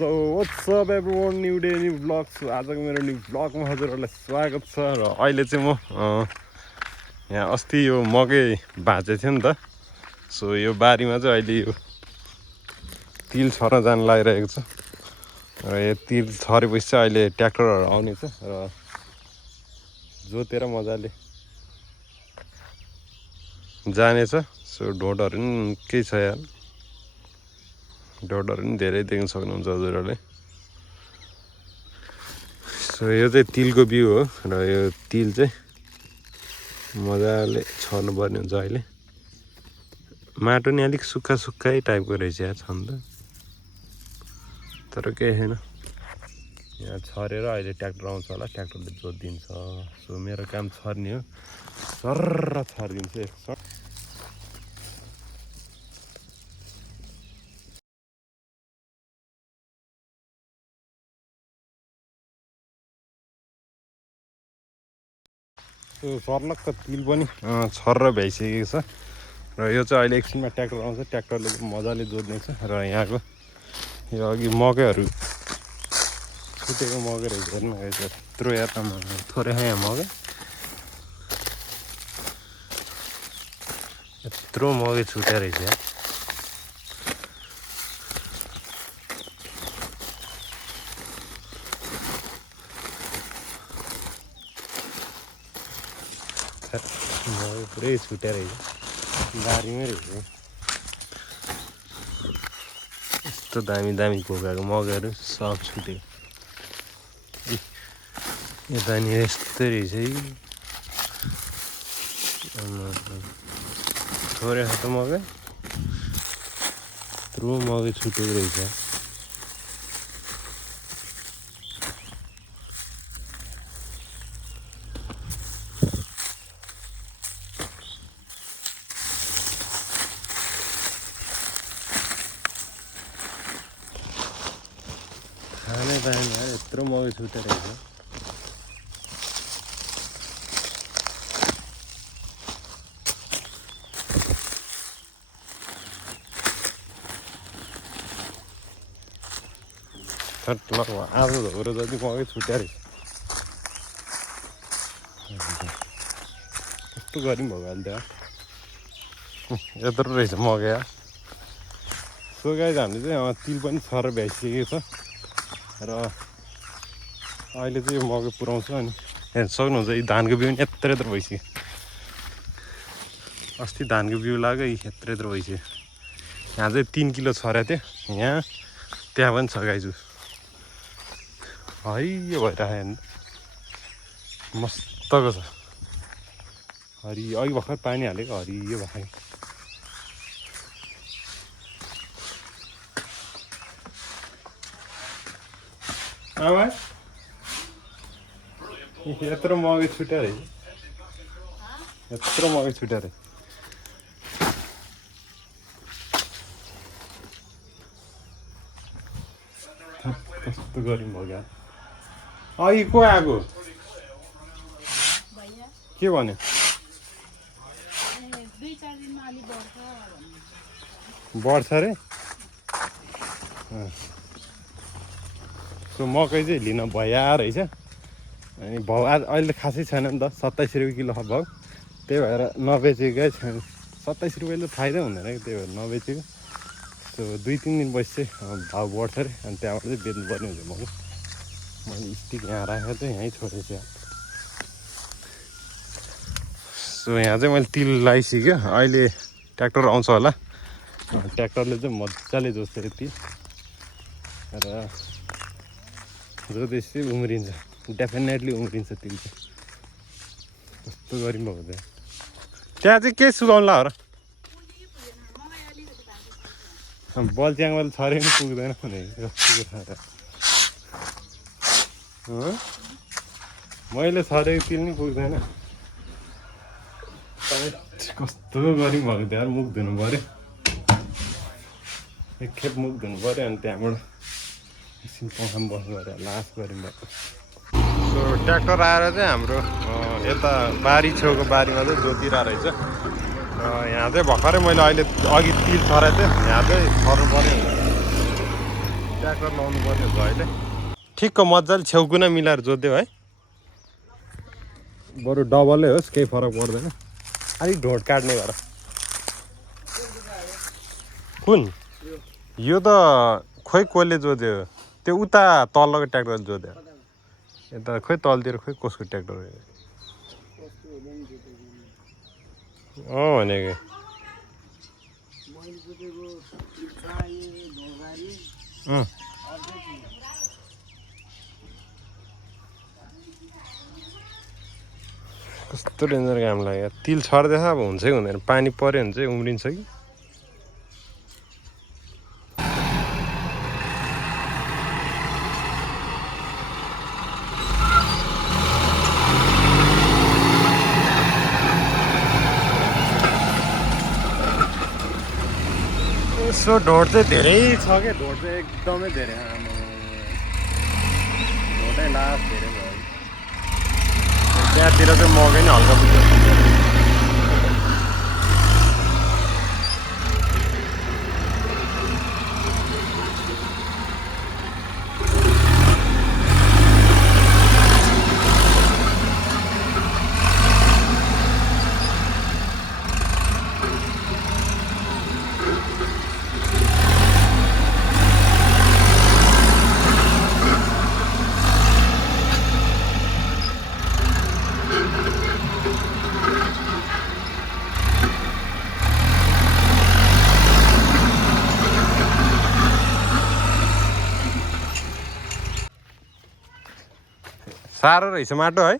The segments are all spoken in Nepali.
So what's up everyone, new day new vlog. So आजको मेरो न्यू भ्लगमा हजुरहरूलाई स्वागत छ। र अहिले चाहिँ म यहाँ अस्ति यो मकै भाँचेको थियो नि त। सो यो बारीमा चाहिँ अहिले यो तिल छर्न जान लागिरहेको छ। र यो तिल छरेपछि चाहिँ अहिले ट्र्याक्टरहरू आउने छ र जोतेर मजाले जानेछ। सो ढोडहरू पनि केही छ यार, ढोडहरू पनि धेरै देख्न सक्नुहुन्छ हजुरहरूले। सो यो चाहिँ तिलको बिउ हो र यो तिल चाहिँ मजाले छर्नुपर्ने हुन्छ। अहिले माटो नि अलिक सुक्खा सुक्खै टाइपको रहेछ यार छन् त, तर केही छैन। यहाँ छरेर अहिले ट्र्याक्टर आउँछ होला, ट्र्याक्टरले जोतिदिन्छ। सो मेरो काम छर्ने हो, सर्र छरिदिन्छु एकछिन। त्यो सर्लक्क तिल पनि छर्र भइसकेको छ र यो चाहिँ अहिले एकछिनमा ट्र्याक्टर आउँछ, ट्र्याक्टरले मजाले जोत्ने छ। र यहाँको यो अघि मकैहरू छुटेको मकै रहेछ, हेर्नु रहेछ यत्रो यात्रमा थोरै यहाँ मकै, यत्रो मकै छुट्या रहेछ यार। मकै पुरै छुट्या रहेछ, बारीमै रहेछ। यस्तो दामी दामी घोकाएको मकैहरू सब छुट्यो। यतानिर यस्तै रहेछ है, थोरै छ त मकै, यत्रो मकै छुटेको रहेछ। खाने पाएन यार, यत्रो मकै छुटेर रहेछ। आज धोरो जति मकै छुट्या रहेछ। कस्तो गरी पनि भयो अहिले त, यत्रो रहेछ मकै यार। सो गाइज हामीले चाहिँ तिल पनि छरेर भ्याइसकेको छ र अहिले चाहिँ यो मकै पुऱ्याउँछ। अनि हेर्न सक्नुहुन्छ यो धानको बिउ पनि यत्रो यत्रो भइसक्यो। अस्ति धानको बिउ लाग्यो, यत्रो यत्रो भइसक्यो। यहाँ चाहिँ 3 किलो छरेको थियो, यहाँ त्यहाँ पनि छ गाइजु, हरियो भइरहेको हेर्नु मस्तको छ। हरियो अघि भर्खर पानी हालेको, हरियो भएको। आमा यत्रो मकै छुट्या रहेछ, यत्रो मकै छुट्या रहेछ। कस्तो गरी भयो अघि को आएको, के भन्यो? बढ्छ अरे। सो मकै चाहिँ लिन भइया रहेछ। अनि भाउ आज अहिले खासै छैन नि त, 27 रुपियाँ किलो भाउ। त्यही भएर नबेचेकै छैन, 27 रुपियाँले फाइदा हुँदैन कि, त्यही भएर नबेचेको। सो 2-3 दिनपछि चाहिँ भाउ बढ्छ अरे, अनि त्यहाँबाट चाहिँ बेच्नुपर्ने हुन्छ मकै। मैले स्टिक यहाँ राखेर चाहिँ यहीँ छोडेको छु। सो यहाँ चाहिँ मैले तिल लगाइसक्यो, अहिले ट्र्याक्टर आउँछ होला, ट्र्याक्टरले चाहिँ मजाले जोत्छ यो तिल र जोतेपछि उम्रिन्छ, डेफिनेटली उम्रिन्छ तिल चाहिँ। कस्तो गरी पनि भएको त्यहाँ चाहिँ के सुकाउनुला हो र, बल्च्याङमा छरे पनि पुग्दैन भने कस्तो कुरा। मैले छरेको तिल नि पुग्दैन, कस्तो गरी भएको थियो यार। मुख धुनु पऱ्यो, एकखेप मुख धुनु पऱ्यो, अनि त्यहाँबाट एकछिन पङ्खामा बस्नु पऱ्यो, लास गरी भएको। सो ट्र्याक्टर आएर चाहिँ हाम्रो यता बारी छेउको बारीमा चाहिँ जोतिरहेको रहेछ। र यहाँ चाहिँ भर्खरै मैले अहिले अघि तिल छरेको थिएँ, यहाँ चाहिँ छर्नु पऱ्यो। ट्र्याक्टर लाउनु पर्ने हुन्छ अहिले ठिक्क मजाले छेउकुना मिलाएर जोत्यो है बरु डबलै होस् केही फरक पर्दैन अलिक ढोड काट्ने भएर कुन यो त खोइ कसले जोत्यो त्यो उता तलको ट्र्याक्टर जोत्यो यता खोइ तलतिर खोइ कसको ट्र्याक्टर भनेको कस्तो डेन्जर काम लाग्यो तिल छर्दैछ अब हुन्छै हुँदैन पानी पऱ्यो भने चाहिँ उम्रिन्छ कि यसो ढोड चाहिँ धेरै छ क्या ढोड चाहिँ एकदमै धेरै ढोडै लास्ट धेरै भयो त्यहाँतिर चाहिँ मकै नै हल्का बुझ्छ साह्रो रहेछ माटो है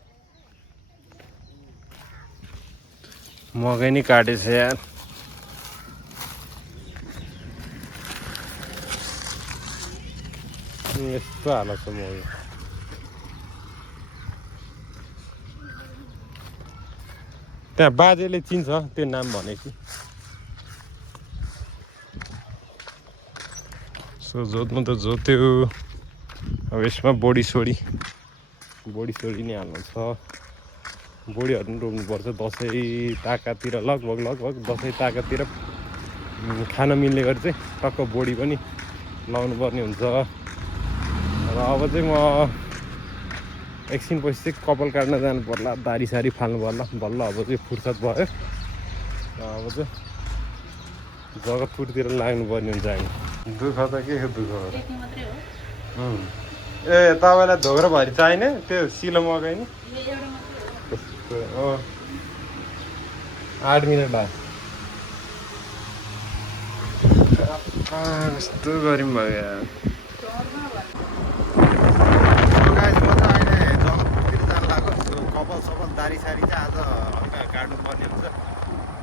मकै नि काटेछ यार यस्तो हालत छ मकै त्यहाँ बाजेले चिन्छ त्यो नाम भनेको सो जोत्नु त जोत्यो अब यसमा बोडी सोडी नै हाल्नु छ बोडीहरू पनि रोप्नुपर्छ दसैँ ताकातिर लगभग दसैँ ताकातिर खान मिल्ने गरी चाहिँ टक्क बोडी पनि लाउनु पर्ने हुन्छ र अब चाहिँ म एकछिन पछि चाहिँ कपाल काट्न जानु पर्ला दारी सारी फाल्नु पर्ला बल्ल अब चाहिँ फुर्सद भयो र अब चाहिँ जगतपुरतिर लाग्नु पर्ने हुन्छ हामी दुःख त के दुःख हो ए तपाईँलाई धोक्रो भरि चाहिने त्यो सिलो मकै नि 8 मिनट लाग्यो कस्तो गरौँ भयो यार कपाल सपाल दारी सारी चाहिँ आज हल्का काट्नु पर्ने हुन्छ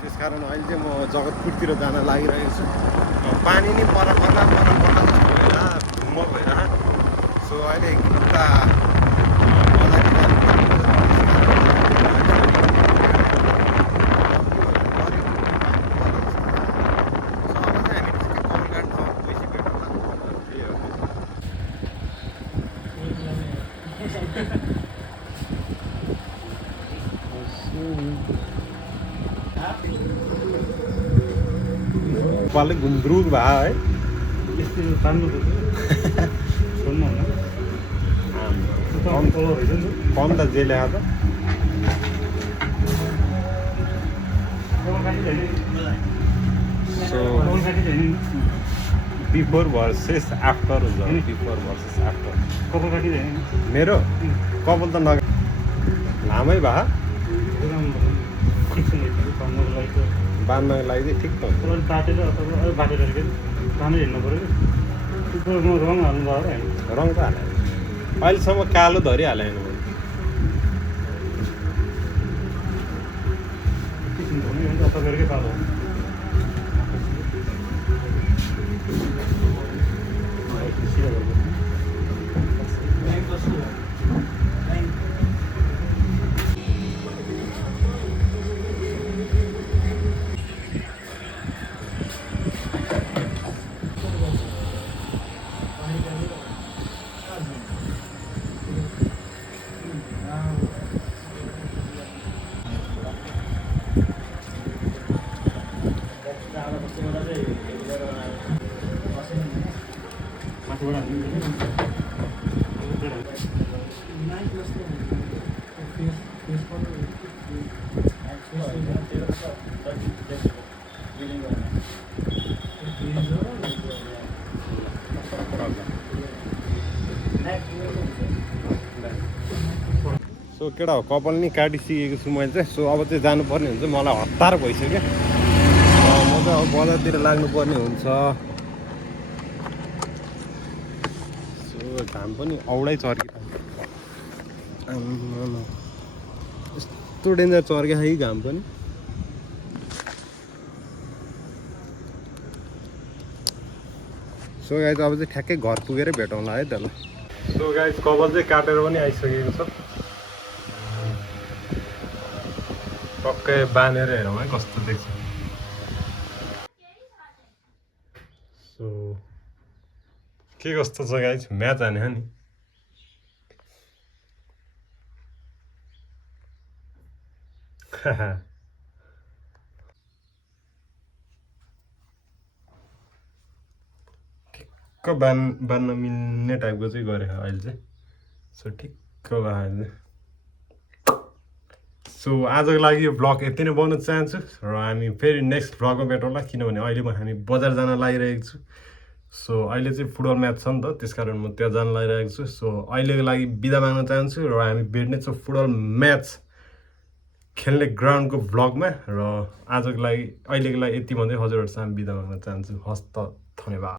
त्यस कारण अहिले चाहिँ म जगतपुरतिर जान लागिरहेको छु पानी नि पर जस्तो भइरह सो अहिले उता पाले गुन्द्रुक भए है कम त जे ल्याएर सो बिफोर भर्सेस आफ्टर हुन्छ बिफोर भर्सेस आफ्टर मेरो कपाल त लामै भए बाँध्नको लागि चाहिँ ठिक त रङ त हाले अहिलेसम्म कालो धरिहालेन सो केटा हो कपाल नि काटिसकेको छु मैले चाहिँ सो अब चाहिँ जानुपर्ने हुन्छ मलाई हतार भइसक्यो म चाहिँ अब बजारतिर लाग्नुपर्ने हुन्छ सो घाम पनि औडै चर्किरहेको यस्तो डेन्जर चर्किएको है घाम पनि सो गाइस अब चाहिँ ठ्याक्कै घर पुगेरै भेटौँला है त ल सो गाइस कपाल चाहिँ काटेर पनि आइसकेको छ पक्कै बाँधेर हेरौँ है कस्तो देख्छ सो के कस्तो छ गाइस म्याच हाने हो नि ठिक्क बान्न मिल्ने टाइपको चाहिँ गरेँ अहिले चाहिँ सो ठिक्क भयो अहिले सो आजको लागि यो भ्लग यति नै बनाउन चाहन्छु र हामी फेरि नेक्स्ट भ्लगमा भेटौँला किनभने अहिले म हामी बजार जान लागिरहेको छु सो अहिले चाहिँ फुटबल म्याच छ नि त त्यस कारण म त्यहाँ जान लागिरहेको छु सो अहिलेको लागि बिदा माग्न चाहन्छु र हामी भेट्ने छौँ फुटबल म्याच खेल्ने ग्राउन्डको भ्लगमा र आजको लागि अहिलेको लागि यति भन्दै हजुरहरूसँग बिदा माग्न चाहन्छु हस्त धन्यवाद